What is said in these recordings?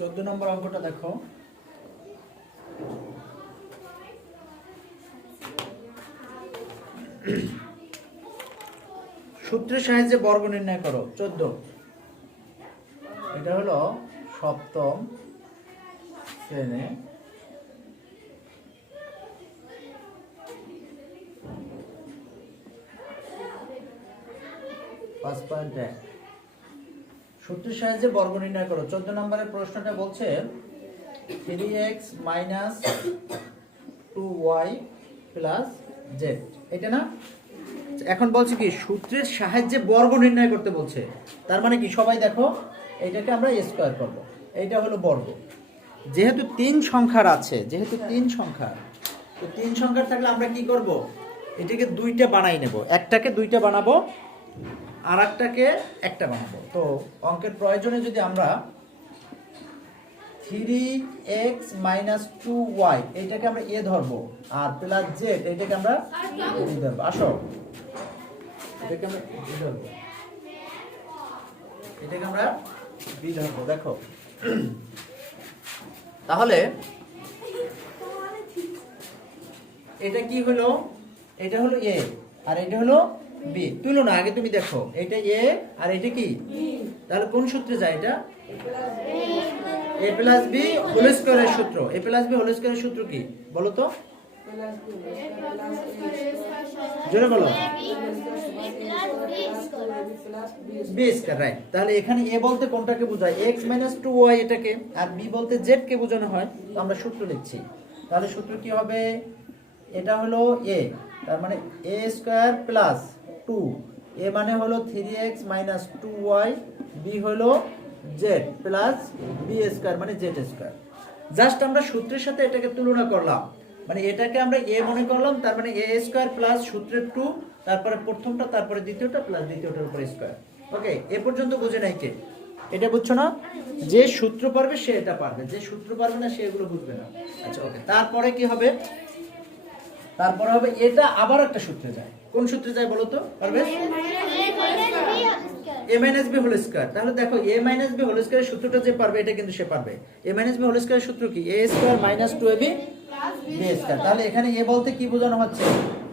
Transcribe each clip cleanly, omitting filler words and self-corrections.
14 নম্বর অঙ্কটা দেখো। সূত্রের সাহায্যে বর্গ নির্ণয় করো। 14, এটা হলো সপ্তম শ্রেণী সূত্রের সাহায্যে বর্গ নির্ণয় করো। 14 নম্বরের প্রশ্নটা বলছে 3x - 2y + z, এটা না? এখন বলছে কি সূত্রের সাহায্যে বর্গ নির্ণয় করতে বলছে। তার মানে কি সবাই দেখো, এইটাকে আমরা স্কয়ার করব, এইটা হলো বর্গ। যেহেতু 3 সংখ্যার আছে, যেহেতু 3 সংখ্যার, তো 3 সংখ্যার থাকলে আমরা কি করব, এটাকে দুইটা বানাই নেব। একটাকে দুইটা বানাবো আর একটাকে একটা বানাবো। তো অঙ্কের প্রয়োজনে যদি আমরা 3x - 2y এইটাকে আমরা a ধরবো আর + z এইটাকে আমরা b ধরবো। আসো, এটাকে আমরা b ধরবো, এটাকে আমরা b ধরবো। দেখো তাহলে এটা কি হলো, এটা হলো a আর এটা হলো b। তুলো না, আগে তুমি দেখো এটা a আর এটা কি, তাহলে কোন সূত্রে যায় এটা? a + b হোল স্কয়ারের সূত্র। a + b হোল স্কয়ারের সূত্র কি বলো তো? জোরে বলো। b square, right. তাহলে এখানে a বলতে কোনটাকে বোঝায়? x - 2y এটাকে, আর b বলতে z কে বোঝানো হয়। তো আমরা সূত্র লিখছি। তাহলে সূত্র কি হবে? এটা হলো a, তার মানে a স্কয়ার + 2, a মানে হলো 3x - 2y, b হলো z + b স্কয়ার মানে z স্কয়ার। জাস্ট আমরা সূত্রের সাথে এটাকে তুলনা করলাম, মানে এটাকে আমরা a মনে করলাম, তার মানে a স্কয়ার প্লাস সূত্রের 2, তারপরে প্রথমটা, তারপরে দ্বিতীয়টা প্লাস দ্বিতীয়টার উপর স্কয়ার। ওকে, এ পর্যন্ত বুঝে নাই কে? এটা বুঝছো না? যে সূত্র পারবে সে এটা পারবে, যে সূত্র পারবে না সে এগুলো বুঝবে না। আচ্ছা ওকে, তারপরে কি হবে? তারপরে হবে এটা আবার একটা সূত্রে যায়। কোন সূত্রে যায় বলো তো? পারবে? a - b whole square. তাহলে দেখো a - b হোল স্কয়ারের সূত্রটা যে পারবে এটা কিন্তু সে পারবে। a - b হোল স্কয়ারের সূত্র কি? a square - 2ab b square. তাহলে এখানে a বলতে কি বোঝানো হচ্ছে?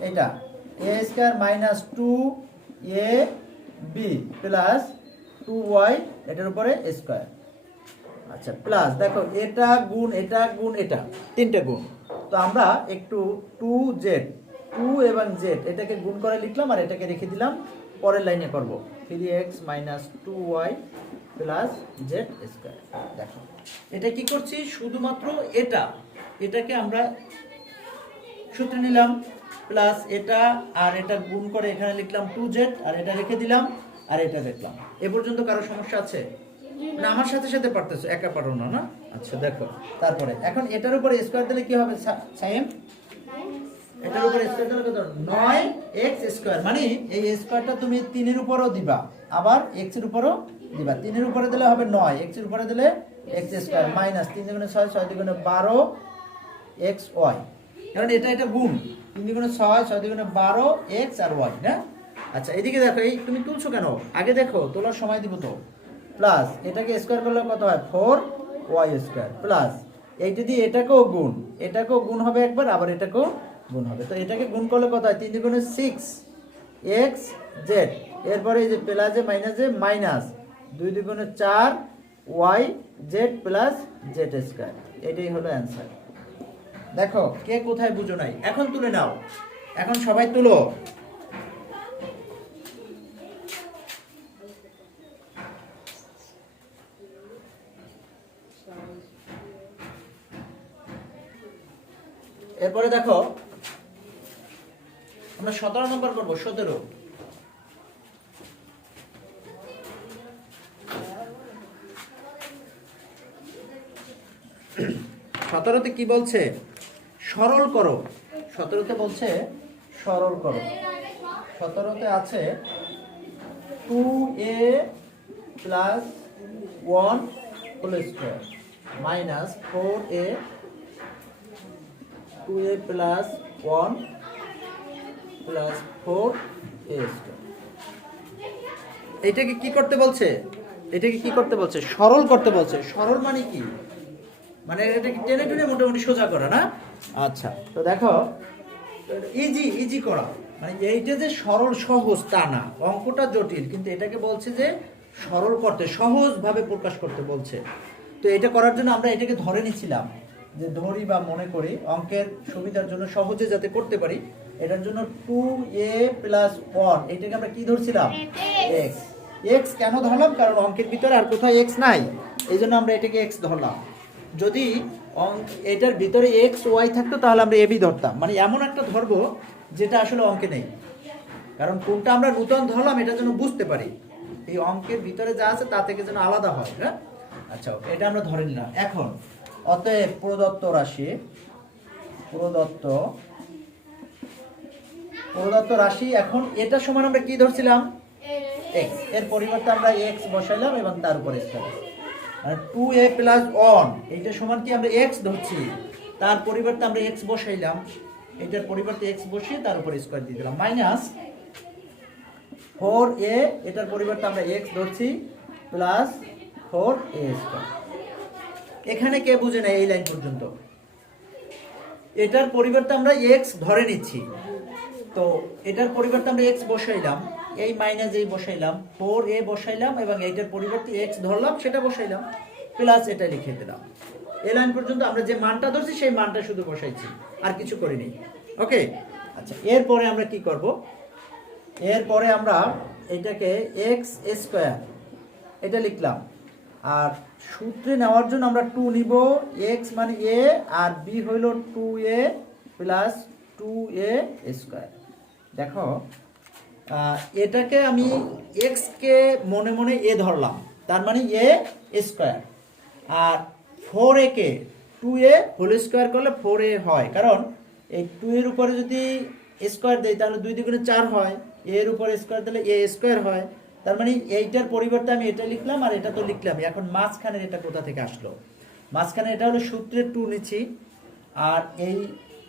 এটা a স্কয়ার - 2ab + 2y এটার উপরে স্কয়ার। আচ্ছা, প্লাস দেখো এটা গুণ এটা গুণ এটা, তিনটা গুণ। তো আমরা একটু 2z, 2 এবং z এটাকে গুণ করে লিখলাম আর এটাকে রেখে দিলাম, পরের লাইনে করব 3x - 2y + z স্কয়ার। দেখো এটা কি করছি, শুধুমাত্র এটাকে আমরা সূত্রে নিলাম, প্লাস এটা আর এটা গুণ করে এখানে লিখলাম 2z আর এটা রেখে দিলাম আর এটা দেখলাম। এ পর্যন্ত কারো সমস্যা আছে? না, আমার সাথে সাথে পারতেছো, একা পারো না, না? আচ্ছা দেখো, তারপরে এখন এটার উপরে স্কয়ার দিলে কি হবে? সাইন, এটার উপরে স্কয়ার দিলে কত? 9x square. মানে এই স্কয়ারটা তুমি 3 এর উপরও দিবা, আবার x এর উপরও দিবা। 3 এর উপরে দিলে হবে 9, x এর উপরে দিলে x স্কয়ার মাইনাস 3 × 6 6 × 12 xy। কারণ এটা গুণ, 3 × 6 6 × 12 x আর y, না? আচ্ছা এদিকে দেখো, এই তুমি তুলছো কেন? আগে দেখো, তোলার সময় দিব তো। প্লাস এটাকে স্কয়ার করলে কত হয়? 4y square. প্লাস এইটা দিয়ে এটাকেও গুণ হবে একবার, আবার এটাকেও গুণ হবে। তো এটাকে গুণ করলে কত হয়? 3 × 6 xz, এরপরে এই যে প্লাসে মাইনাসে মাইনাস 2 × 4 yz + z স্কয়ার। এটাই হলো অ্যানসার। দেখো কে কোথায় বুঝো নাই, এখন তুলে নাও, এখন সবাই তুলো। এরপরে দেখো আমরা 17 নম্বর করবো। 17 17তে কি বলছে? সরল করো। 17তে বলছে সরল করো। 17তে আছে 2a + 1 whole square minus 4a 2a + 1 + 4a square. এটাকে কি করতে বলছে? এটাকে কি করতে বলছে? সরল করতে বলছে। সরল মানে কি? মানে এটাকে টেনে টেনে মোটামুটি সোজা করা না? আচ্ছা, তো দেখো ইজি ইজি করা, মানে এইটা যে সরল সহজ তা না, অঙ্কটা জটিল, কিন্তু এটাকে বলছে যে সরল করতে, সহজভাবে প্রকাশ করতে বলছে। তো এটা করার জন্য আমরা এটাকে ধরে নিচ্ছিলাম, যে ধরি বা মনে করি অঙ্কের সুবিধার জন্য সহজে যাতে করতে পারি, এটার জন্য 2a + 1 এটাকে আমরা কি ধরছিলাম? x। x কেন ধরলাম? কারণ অঙ্কের ভিতরে আর কোথাও x নাই, এই জন্য আমরা এটাকে x ধরলাম। যদি এটার ভিতরে এক্স ওয়াই থাকতো তাহলে আমরা এবি ধরতাম, মানে এমন একটা ধরবো যেটা আসলে অঙ্কে নেই। কারণ কোনটা আমরা নূতন ধরলাম এটার জন্য বুঝতে পারি এই অঙ্কের ভিতরে যা আছে তা থেকে যেন আলাদা হয়। হ্যাঁ, আচ্ছা, এটা আমরা ধরে নিলাম। এখন অতএব প্রদত্ত রাশি, প্রদত্ত রাশি, এখন এটা সমান আমরা কি ধরছিলাম? x। এর পরিবর্তে আমরা x বসাইলাম এবং তার উপর স্কয়ার। আর 2a + 1 এইটা সমান কি আমরা x ধরছি, তার পরিবর্তে আমরা x বসাইলাম, এটার পরিবর্তে x বসিয়ে তার উপর স্কয়ার দিয়ে দিলাম, মাইনাস 4a, এটার পরিবর্তে আমরা x ধরছি, প্লাস 4a স্কয়ার। এখানে কে বুঝে না এই লাইন পর্যন্ত? এটার পরিবর্তে আমরা x ধরে নিচ্ছি, তো এটার পরিবর্তে আমরা x বসাইলাম, এই মাইনাস এই বসাইলাম, 4a বসাইলাম এবং এইটার পরিবর্তে x ধরলাম সেটা বসাইলাম, প্লাস এটা লিখে দিলাম। এই লাইন পর্যন্ত আমরা যে মানটা ধরছি সেই মানটা শুধু বসাইছি, আর কিছু করিনি। ওকে, আচ্ছা, এরপরে আমরা কি করব? এরপরে আমরা এটাকে x² এটা লিখলাম, আর সূত্রে নেওয়ার জন্য আমরা 2 নিব, x মানে a আর b হইল 2a + 2a²। দেখো এটাকে আমি x কে মনে মনে a ধরলাম, তার মানে a², আর 4a কে 2a হোল স্কয়ার করলে 4a হয়, কারণ এই 2 এর উপরে যদি স্কয়ার দেই তাহলে 2 দ্বিগুণে 4 হয়, a এর উপরে স্কয়ার দিলে a² হয়, তার মানে এইটার পরিবর্তে আমি এটা লিখলাম আর এটা তো লিখলাম। এখন মাঝখানে এটা কোথা থেকে আসলো? মাঝখানে এটা হলো সূত্রে 2 নিচ্ছি, আর এই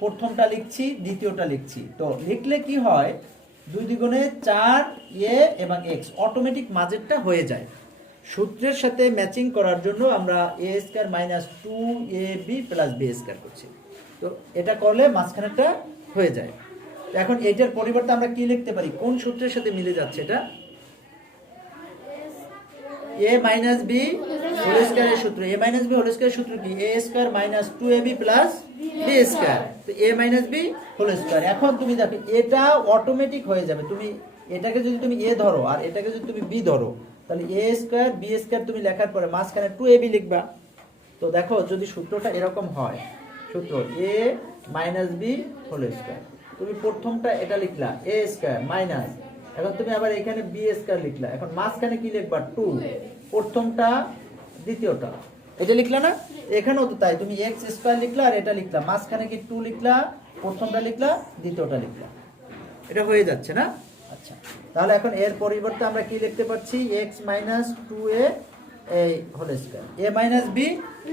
প্রথমটা লিখছি, দ্বিতীয়টা লিখছি। তো লিখলে কি হয়, 2 দ্বিগুণে 4a এবং x অটোমেটিক মাঝেরটা হয়ে যায়। সূত্রের সাথে ম্যাচিং করার জন্য আমরা a² - 2ab + b² করছি। তো এটা করলে মাঝখানেরটা হয়ে যায়। তো এখন এটার পরিবর্তে আমরা কি লিখতে পারি? কোন সূত্রের সাথে মিলে যাচ্ছে এটা? a - b হোল স্কয়ারের সূত্র। a - b হোল স্কয়ারের সূত্র কি? a² - 2ab + b²। তো a - b হোল স্কয়ার। এখন তুমি দেখো এটা অটোমেটিক হয়ে যাবে। তুমি এটাকে যদি তুমি a ধরো আর এটাকে যদি তুমি b ধরো, তাহলে a² b² তুমি লেখার পরে মাঝখানে 2ab লিখবা। তো দেখো যদি সূত্রটা এরকম হয়, সূত্র a - b হোল স্কয়ার, তুমি প্রথমটা এটা লিখলা a² মাইনাস, এখন তুমি আবার এখানে b² লিখলা, এখন মাঝখানে কি লিখবা? 2, প্রথমটা দ্বিতীয়টা, এটা লিখলা না? এখানেও তো তাই, তুমি x² লিখলা আর এটা লিখলা, মাঝখানে কি 2 লিখলা, প্রথমটা লিখলা, দ্বিতীয়টা লিখলা, এটা হয়ে যাচ্ছে না? আচ্ছা, তাহলে এখন এর পরিবর্তে আমরা কি লিখতে পারছি? x - 2a এই whole square, a - b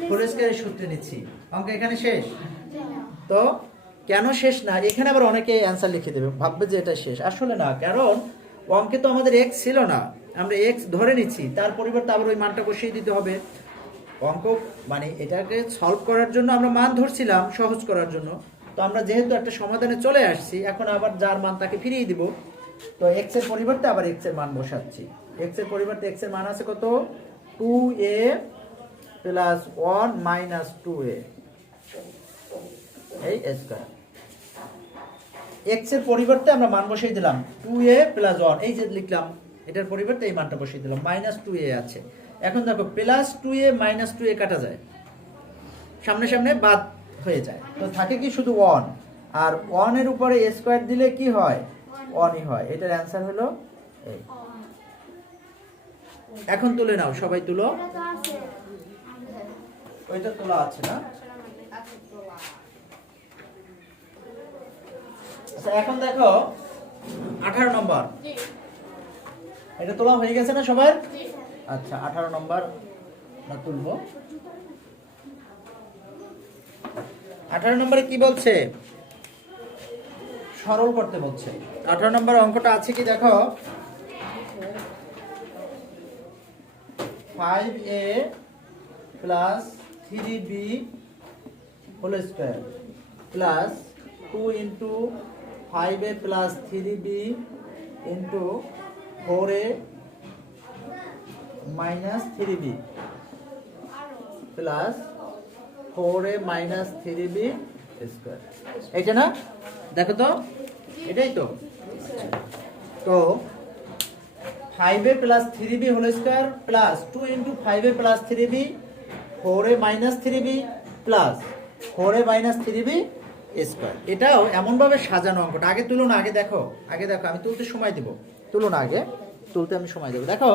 whole স্কয়ারের সূত্র নিচ্ছি। অঙ্ক এখানে শেষ? তো কেন শেষ না? এখানে আবার অনেকে অ্যান্সার লিখে দেবে, ভাববে যে এটা শেষ। আসলে না, কারণ অঙ্কে তো আমাদের x ছিল না, আমরা x ধরে নিচ্ছি, তার পরিবর্তে আবার ওই মানটা বসিয়ে দিতে হবে। অঙ্ক মানে এটাকে সলভ করার জন্য আমরা মান ধরছিলাম সহজ করার জন্য, তো আমরা যেহেতু একটা সমাধানে চলে আসছি, এখন আবার যার মান তাকে ফিরিয়ে দিব। তো x এর পরিবর্তে আবার x এর মান বসাচ্ছি। x এর পরিবর্তে x এর মান আছে কত? 2a + 1 - 2a এই স্কয়ার। x এর পরিবর্তে আমরা মান বসিয়ে দিলাম 2a + 1, এই যে লিখলাম, এটার পরিবর্তে এই মানটা বসিয়ে দিলাম, -2a আছে। এখন দেখো +2a - 2a কাটা যায়, সামনে সামনে বাদ হয়ে যায়, তো থাকে কি শুধু 1, আর 1 এর উপরে a² দিলে কি হয়? 1ই হয়। এটার অ্যান্সার হলো এই। এখন তুলে নাও, সবাই তুলো। ওইটা তোলা আছে না? আচ্ছা, এখন দেখো 18 নম্বর, এটা তোলা হয়ে গেছে না সবার? আচ্ছা, 18 নম্বর না তুলবো। 18 নম্বরে কি বলছে? সরল করতে বলছে। 18 নম্বর অঙ্কটা আছে কি দেখো, 5a plus 3b whole square plus 2 into 5a plus 3b into 4a minus 3b plus 4a minus 3b square. এইটা না, দেখো তো, এটাই তো। তো 5a plus 3b whole square plus 2 into 5a plus 3b 4a minus 3b plus 4a minus 3b square. এটাও এমনভাবে সাজানো অঙ্কটা। আগে তুলো না, আগে দেখো আমি তুলতে সময় দেব। তুলো না, আগে তুলতে আমি সময় দেবো। দেখো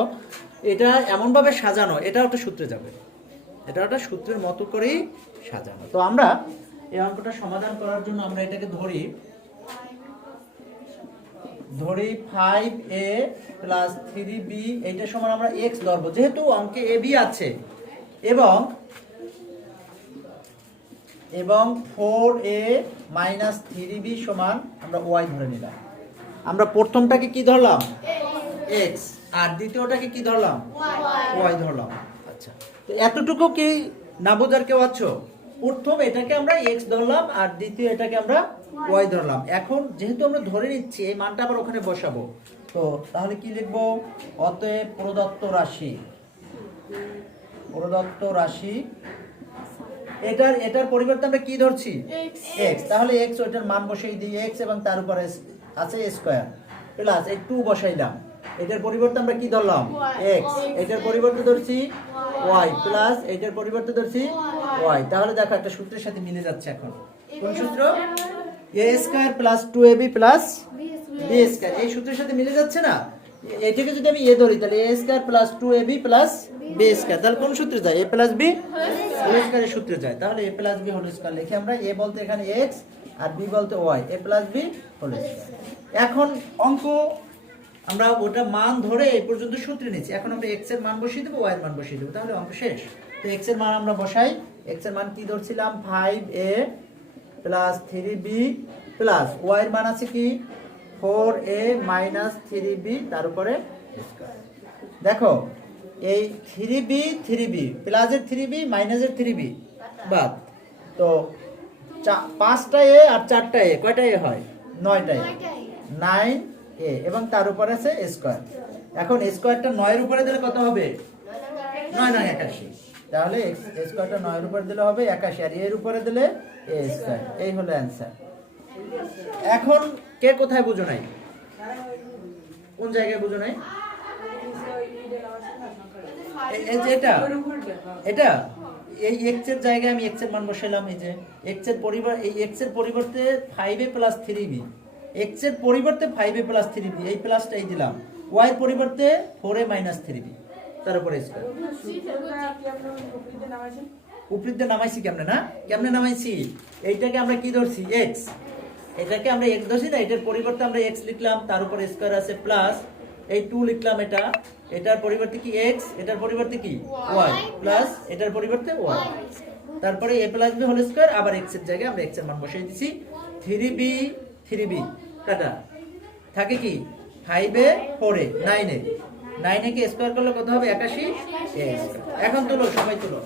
এটা এমনভাবে সাজানো, এটাও একটা সূত্রে যাবে, এটা একটা সূত্রের মতো করেই সাজানো। তো আমরা এই অঙ্কটা সমাধান করার জন্য আমরা এটাকে ধরি 5a প্লাস 3b, এইটা সমান আমরা x ধরবো যেহেতু অঙ্কে ab আছে, এবং 4a মাইনাস 3b সমান আমরা y ধরে নিলাম। আমরা প্রথমটাকে কি ধরলাম? x, আর দ্বিতীয়টাকে কি ধরলাম? y ধরলাম। আচ্ছা, তো এতটুকু কি না বোঝার কেউ আছো? প্রথম এটাকে আমরা x ধরলাম আর দ্বিতীয় এটাকে আমরা y ধরলাম। এখন যেহেতু আমরা ধরে নিচ্ছি, এই মানটা আবার ওখানে বসাবো। তো তাহলে কি লিখবো? অতএব প্রদত্ত রাশি এটার পরিবর্তে আমরা কি ধরছি? x। তাহলে x, ওইটার মান বসাই দিই x, এবং তার উপরে আছে স্কয়ার প্লাস এই 2 বসাইলাম। এটার পরিবর্তে আমরা কি ধরলাম? x। এটার পরিবর্তে ধরছি y প্লাস এটার পরিবর্তে ধরছি y। তাহলে দেখো একটা সূত্রের সাথে মিলে যাচ্ছে। এখন কোন সূত্র? a square plus 2ab plus b square. এই সূত্রের সাথে মিলে যাচ্ছে না? এটাকে যদি আমি a ধরি তাহলে a square plus 2ab plus b square. তাহলে কোন সূত্রে যায়? a প্লাস b হোল স্কয়ারের সূত্রে যায়। তাহলে a plus b whole square লিখে আমরা a বলতে এখানে x আর b বলতে y, a plus b whole square. এখন অঙ্ক আমরা ওটা মান ধরে এই পর্যন্ত সূত্রে নিচ্ছি। এখন আমরা x এর মান বসিয়ে দেবো, y এর মান বসিয়ে দেবো, তাহলে অঙ্ক শেষ। তো x এর মান আমরা বসাই। x এর মান কি ধরছিলাম? 5a plus 3b plus y এর মান আছে কি? 4a মাইনাস 3b তার উপরে স্কয়ার। দেখো এই 3b প্লাসের 3b মাইনাসের 3b বাদ। তো 5টা a আর 4টা a, কয়টা a হয়? 9টা a, 9a, এবং তার উপরে আছে স্কয়ার। এখন স্কয়ারটা 9 এর উপরে দিলে কত হবে? 9 9 81। তাহলে স্কয়ারটা 9 এর উপরে দিলে হবে 81, আর এর উপরে দিলে a স্কয়ার। এই হলো অ্যানসার। এখন কে কোথায় বুঝো নাই? কোন জায়গায় বুঝো নাই? এই যে এটা এই x এর জায়গায় আমি x এর মান বসাইলাম। এই যে x এর পরিবর্তে 5a প্লাস 3b, x এর পরিবর্তে 5a প্লাস 3b, এই প্লাসটা এই দিলাম। y এর পরিবর্তে 4a মাইনাস 3b তার উপরে স্কয়ার। উপরিতে নামাইছি কেমনে? না কেমনে নামাইছি? এইটাকে আমরা কি ধরছি? x। এটাকে আমরা x ধরছি না, এটার পরিবর্তে আমরা x লিখলাম, তার উপরে স্কয়ার আছে প্লাস এই 2 লিখলাম। এটার পরিবর্তে কি x, এটার পরিবর্তে কি y, প্লাস এটার পরিবর্তে y, তারপরে a plus b whole square. আবার x এর জায়গায় আমরা x এর মান বসিয়ে দিছি। 3b কাটা থাকে কি? 5a 4a 9a, 9a কে স্কয়ার করলে কত হবে? 81 a স্কয়ার। এখন তুলো, সবাই তুলো।